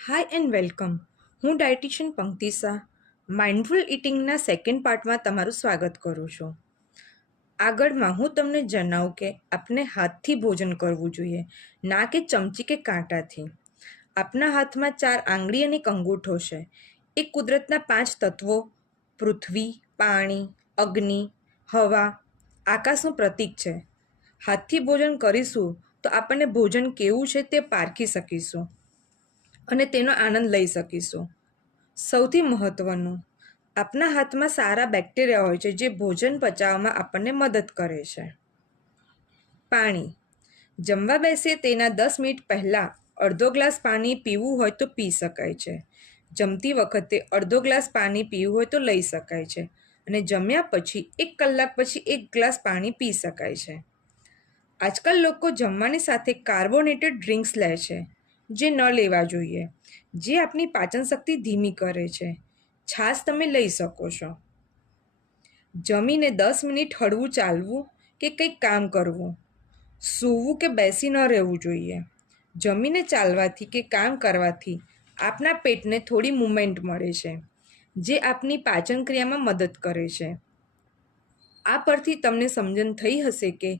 Hi and welcome. હું dietitian Pankti Shah mindful ઇટિંગના second પાર્ટમાં તમારું સ્વાગત કરું છું. આગળમાં હું તમને જણાવું કે આપણે હાથથી ભોજન કરવું જોઈએ, ના કે ચમચી કે કાંટાથી. આપણા હાથમાં 4 આંગળી અને એક અંગૂઠો છે. એ કુદરતના 5 તત્વો પૃથ્વી, પાણી, અગ્નિ, હવા, આકાશનું પ્રતીક છે. હાથથી ભોજન કરીશું તો આપણને ભોજન કેવું છે તે પારખી શકીશું અને તેનો આનંદ લઈ શકીશું. સૌથી મહત્ત્વનું, આપણા હાથમાં સારા બેક્ટેરિયા હોય છે જે ભોજન પચાવવામાં આપણને મદદ કરે છે. પાણી. જમવા બેસીએ તેના 10 મિનિટ પહેલાં અડધો ગ્લાસ પાણી પીવું હોય તો પી શકાય છે. જમતી વખતે અડધો ગ્લાસ પાણી પીવું હોય તો લઈ શકાય છે અને જમ્યા પછી 1 કલાક પછી 1 ગ્લાસ પાણી પી શકાય છે. આજકાલ લોકો જમવાની સાથે કાર્બોનેટેડ ડ્રિંક્સ લે છે, જે ન લેવા જોઈએ, જે આપણી પાચન શક્તિ ધીમી કરે છે. છાશ તમે લઈ શકો છો. જમીને 10 મિનિટ હળવું ચાલવું કે કંઈક કામ કરવું. સૂવું કે બેસી ન રહેવું જોઈએ. જમીને ચાલવાથી કે કામ કરવાથી આપણા પેટને થોડી મૂવમેન્ટ મળે છે, જે આપણી પાચન ક્રિયામાં મદદ કરે છે. આ પરથી તમને સમજણ થઈ હશે કે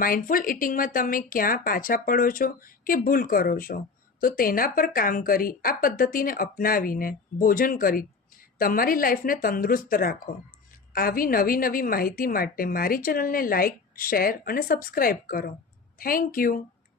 માઇન્ડફુલ ઇટિંગમાં તમે ક્યાં પાછા પડો છો કે ભૂલ કરો છો. તો તેના પર કામ કરી આ પદ્ધતિને અપનાવીને ભોજન કરી તમારી લાઈફને તંદુરસ્ત રાખો. આવી નવી નવી માહિતી માટે મારી ચેનલને લાઈક, શેર અને સબસ્ક્રાઈબ કરો. Thank you.